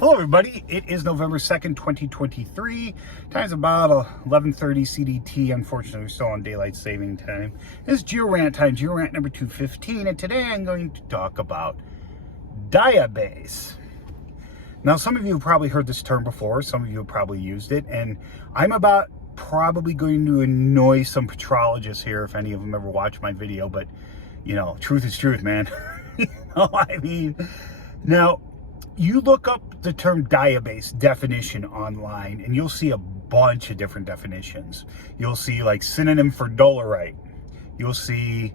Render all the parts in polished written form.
Hello everybody, it is November 2nd, 2023. Time's about 11:30 CDT. Unfortunately, we're still on daylight saving time. It's Geo-Rant time, Geo-Rant number 215, and today I'm going to talk about diabase. Now, some of you have probably heard this term before, some of you have probably used it, and I'm probably going to annoy some petrologists here if any of them ever watch my video, but, you know, truth is truth, man. You know what I mean? Now, you look up the term diabase definition online and you'll see a bunch of different definitions. You'll see like synonym for dolerite. You'll see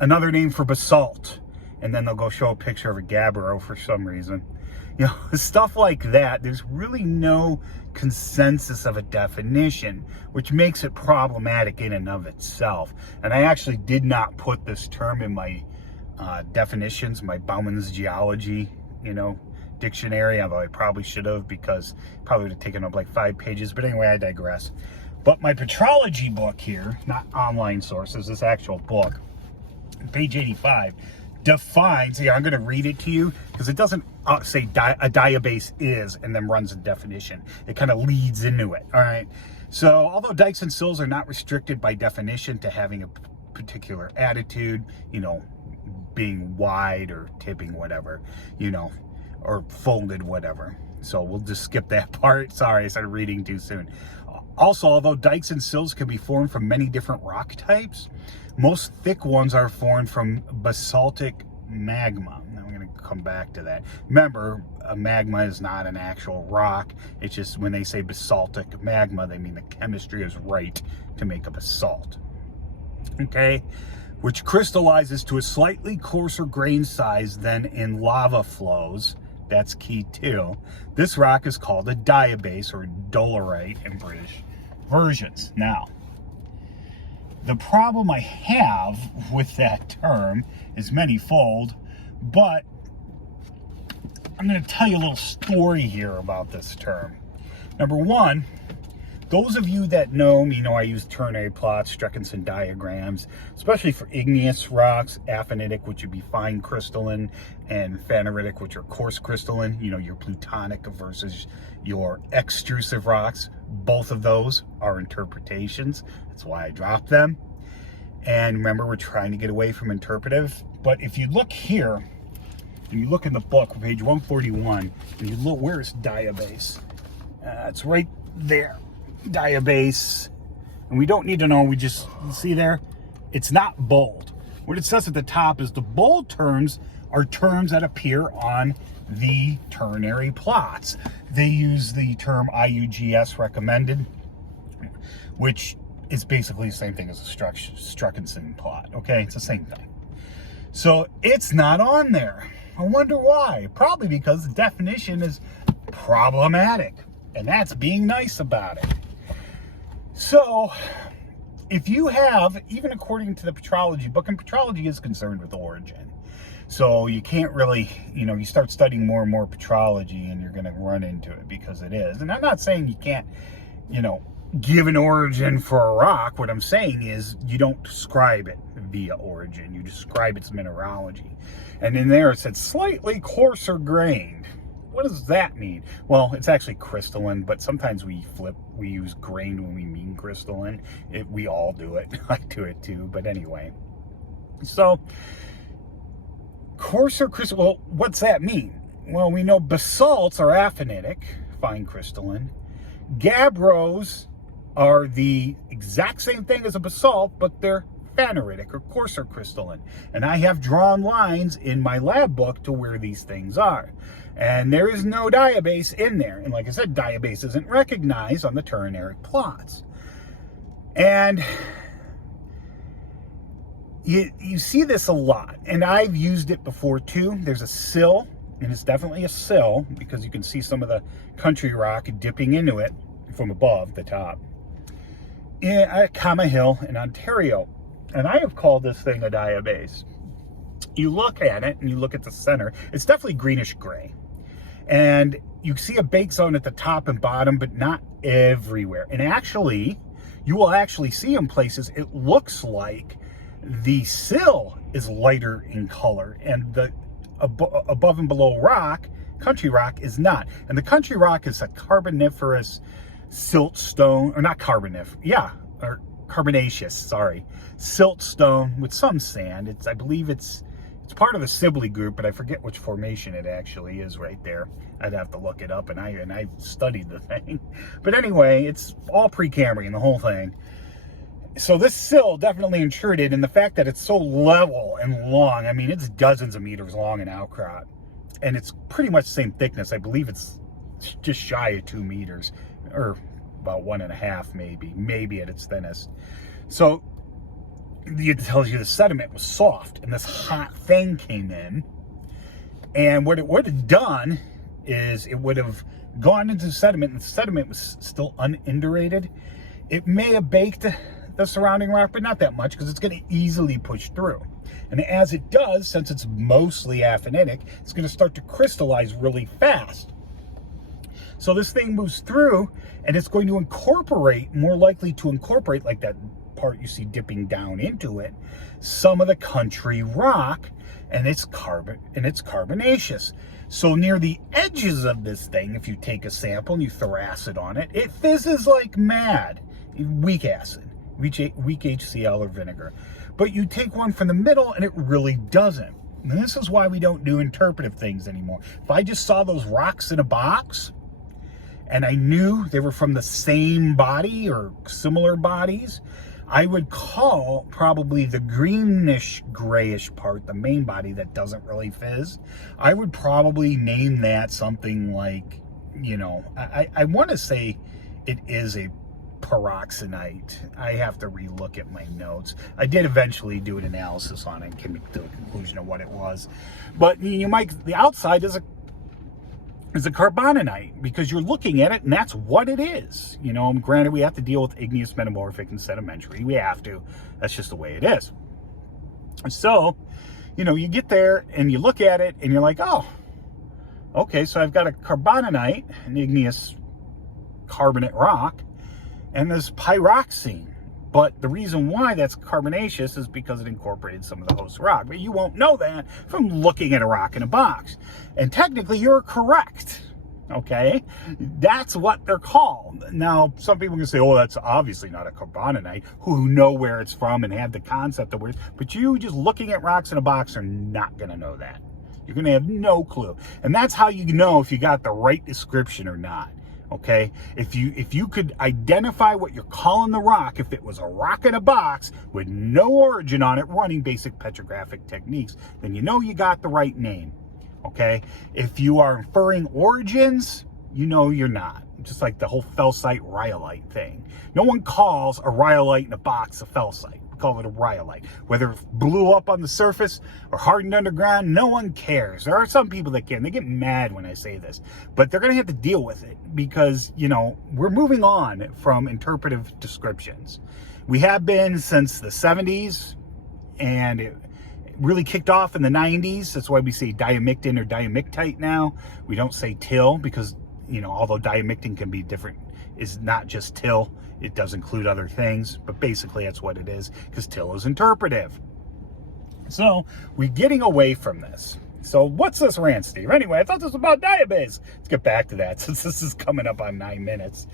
another name for basalt. And then they'll go show a picture of a gabbro for some reason. You know, stuff like that. There's really no consensus of a definition, which makes it problematic in and of itself. And I actually did not put this term in my definitions, my Bauman's geology, dictionary, although I probably should have, because it probably would have taken up like 5 pages. But anyway, I digress. But my petrology book here, not online sources, this actual book, page 85, defines, I'm going to read it to you because it doesn't say a diabase is and then runs a definition. It kind of leads into it. All right. So although dikes and sills are not restricted by definition to having a particular attitude, being wide or tipping, whatever, or folded, whatever. So we'll just skip that part. Sorry, I started reading too soon. Also, although dikes and sills can be formed from many different rock types, most thick ones are formed from basaltic magma. Now I'm going to come back to that. Remember, a magma is not an actual rock. It's just when they say basaltic magma, they mean the chemistry is right to make a basalt. Okay? Which crystallizes to a slightly coarser grain size than in lava flows. That's key too. This rock is called a diabase or dolerite in British versions. Now, the problem I have with that term is manyfold, but I'm going to tell you a little story here about this term. Number one, those of you that know me know I use ternary plots, Streckinson diagrams, especially for igneous rocks, aphanitic, which would be fine crystalline, and phaneritic, which are coarse crystalline, your plutonic versus your extrusive rocks. Both of those are interpretations. That's why I dropped them. And remember, we're trying to get away from interpretive. But if you look here, and you look in the book, page 141, and you look, where's diabase? It's right there. Diabase, and we don't need to know, we just see there, it's not bold. What it says at the top is the bold terms are terms that appear on the ternary plots. They use the term IUGS recommended, which is basically the same thing as a Streckinson plot. Okay, it's the same thing. So it's not on there. I wonder why. Probably because the definition is problematic, and that's being nice about it. So, if you have, even according to the petrology book, and petrology is concerned with origin, so you can't really, you start studying more and more petrology and you're going to run into it because it is. And I'm not saying you can't, give an origin for a rock. What I'm saying is you don't describe it via origin. You describe its mineralogy. And in there it said slightly coarser grained. What does that mean? Well, it's actually crystalline, but sometimes we use grain when we mean crystalline. We all do it. I do it too, but anyway. So, coarser crystal, well, what's that mean? Well, we know basalts are aphanitic, fine crystalline. Gabbros are the exact same thing as a basalt, but they're phaneritic or coarser crystalline. And I have drawn lines in my lab book to where these things are. And there is no diabase in there. And like I said, diabase isn't recognized on the ternary plots. And you see this a lot. And I've used it before too. There's a sill, and it's definitely a sill because you can see some of the country rock dipping into it from above the top. At Kama Hill in Ontario. And I have called this thing a diabase. You look at it and you look at the center, it's definitely greenish gray. And you see a bake zone at the top and bottom, but not everywhere. And actually, you will actually see in places, it looks like the sill is lighter in color and the above and below rock country rock is not. And the country rock is a carboniferous siltstone, or not carboniferous, yeah, or carbonaceous, sorry, siltstone with some sand. I believe it's part of the Sibley group, but I forget which formation it actually is right there. I'd have to look it up, and I studied the thing. But anyway, it's all Precambrian, the whole thing. So this sill definitely intruded, and the fact that it's so level and long, I mean, it's dozens of meters long in outcrop, and it's pretty much the same thickness. I believe it's just shy of 2 meters, or about 1.5 maybe at its thinnest. So it tells you the sediment was soft, and this hot thing came in, and what it would have done is it would have gone into the sediment, and the sediment was still unindurated. It may have baked the surrounding rock, but not that much, because it's going to easily push through. And as it does, since it's mostly aphanitic, it's going to start to crystallize really fast. So this thing moves through, and it's going to incorporate, more likely to incorporate, like that part you see dipping down into it, some of the country rock, and it's carbonaceous. So near the edges of this thing, if you take a sample and you throw acid on it, it fizzes like mad. Weak acid, weak HCl or vinegar. But you take one from the middle and it really doesn't. And this is why we don't do interpretive things anymore. If I just saw those rocks in a box and I knew they were from the same body or similar bodies, I would call probably the greenish grayish part, the main body that doesn't really fizz, I would probably name that something like, you know, I want to say it is a peroxenite. I have to relook at my notes. I did eventually do an analysis on it and came to the conclusion of what it was. But you might, the outside is a carbonanite, because you're looking at it and that's what it is. You know, granted, we have to deal with igneous, metamorphic, and sedimentary. We have to. That's just the way it is. So, you know, you get there and you look at it and you're like, oh, okay, so I've got a carbonanite, an igneous carbonate rock, and this pyroxene. But the reason why that's carbonaceous is because it incorporated some of the host rock. But you won't know that from looking at a rock in a box. And technically, you're correct. Okay? That's what they're called. Now, some people can say, oh, that's obviously not a carbonanite, who know where it's from and have the concept of where it's. But you just looking at rocks in a box are not going to know that. You're going to have no clue. And that's how you know if you got the right description or not. Okay, if you could identify what you're calling the rock, if it was a rock in a box with no origin on it, running basic petrographic techniques, then you know you got the right name. Okay, if you are inferring origins, you know you're not. Just like the whole felsite rhyolite thing. No one calls a rhyolite in a box a felsite. We call it a rhyolite. Whether it blew up on the surface or hardened underground, no one cares. There are some people that can. They get mad when I say this, but they're going to have to deal with it, because, you know, we're moving on from interpretive descriptions. We have been since the 70s, and it really kicked off in the 90s. That's why we say diamictin or diamictite now. We don't say till, because, you know, although diamictin can be different, is not just till. It does include other things, but basically that's what it is, because till is interpretive. So we're getting away from this. So what's this rant, Steve? Anyway, I thought this was about diabase. Let's get back to that, since this is coming up on 9 minutes.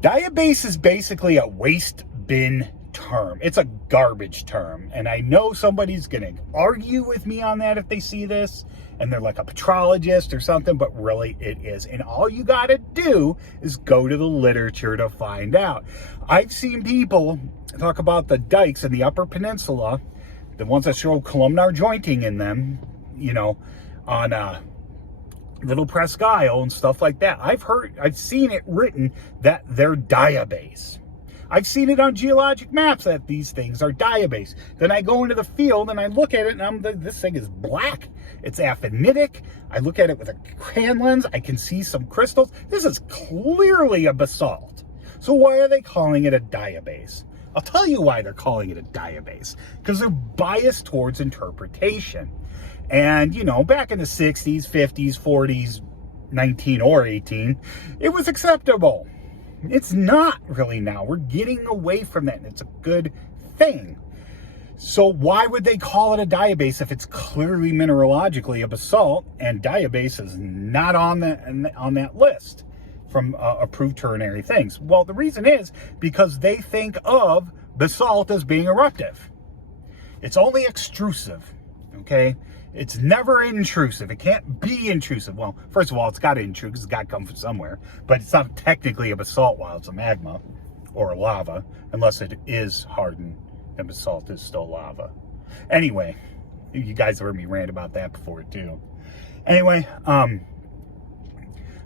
Diabase is basically a waste bin term. It's a garbage term. And I know somebody's going to argue with me on that if they see this, and they're like a petrologist or something, but really it is. And all you got to do is go to the literature to find out. I've seen people talk about the dikes in the Upper Peninsula, the ones that show columnar jointing in them, you know, on Little Presque Isle and stuff like that. I've seen it written that they're diabase. I've seen it on geologic maps that these things are diabase. Then I go into the field and I look at it, and this thing is black. It's aphanitic. I look at it with a hand lens. I can see some crystals. This is clearly a basalt. So why are they calling it a diabase? I'll tell you why they're calling it a diabase. Because they're biased towards interpretation. And, you know, back in the 60s, 50s, 40s, 19 or 18, it was acceptable. It's not really now. We're getting away from that, and it's a good thing. So why would they call it a diabase if it's clearly mineralogically a basalt, and diabase is not on that list from approved ternary things? Well, the reason is because they think of basalt as being eruptive. It's only extrusive, okay? It's never intrusive. It can't be intrusive. Well, first of all, it's got to intrude because it's got to come from somewhere, but it's not technically a basalt while it's a magma or a lava, unless it is hardened and basalt is still lava. Anyway, you guys have heard me rant about that before too. Anyway,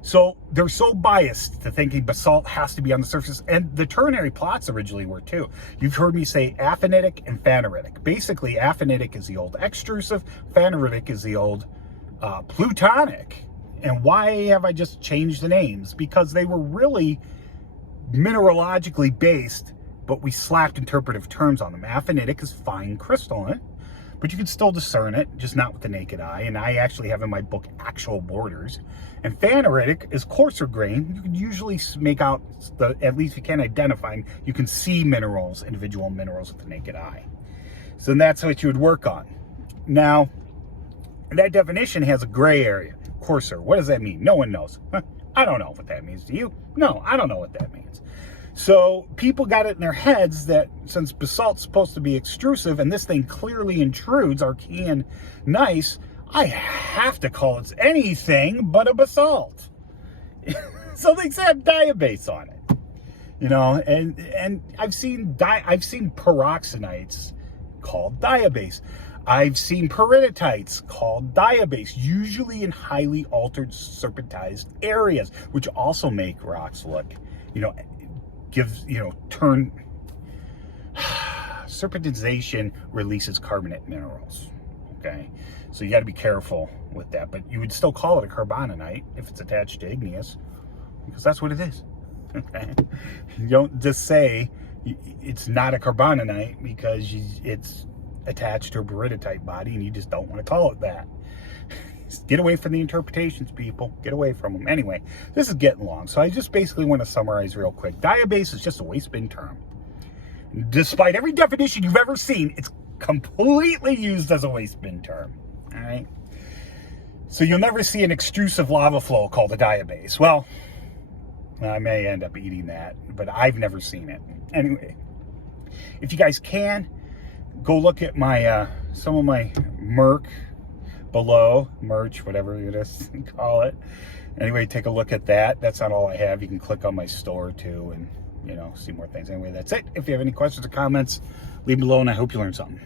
so they're so biased to thinking basalt has to be on the surface, and the ternary plots originally were too. You've heard me say aphanitic and phaneritic. Basically, aphanitic is the old extrusive, phaneritic is the old plutonic. And why have I just changed the names? Because they were really mineralogically based, but we slapped interpretive terms on them. Aphanitic is fine crystalline, but you can still discern it, just not with the naked eye. And I actually have in my book actual borders. And phaneritic is coarser grain. You can usually make out, at least you can identify, you can see minerals, individual minerals with the naked eye. So that's what you would work on. Now, that definition has a gray area, coarser. What does that mean? No one knows. I don't know what that means. Do you? No, I don't know what that means. So people got it in their heads that since basalt's supposed to be extrusive and this thing clearly intrudes, archean, nice, I have to call it anything but a basalt. So they said diabase on it, you know, and I've seen peroxenites called diabase. I've seen peridotite called diabase, usually in highly altered serpentized areas, which also make rocks look, you know, serpentization releases carbonate minerals, okay? So you got to be careful with that, but you would still call it a carbonanite if it's attached to igneous, because that's what it is, okay? You don't just say it's not a carbonanite because it's attached to a peridotite body and you just don't want to call it that. Get away from the interpretations, people. Get away from them. Anyway, this is getting long, so I just basically want to summarize real quick. Diabase is just a waste bin term. Despite every definition you've ever seen, it's completely used as a waste bin term. All right? So you'll never see an extrusive lava flow called a diabase. Well, I may end up eating that, but I've never seen it. Anyway, if you guys can, go look at my some of my merch, whatever it is, call it. Anyway, take a look at that. That's not all I have. You can click on my store too and, you know, see more things. Anyway, that's it. If you have any questions or comments, leave them below, and I hope you learned something.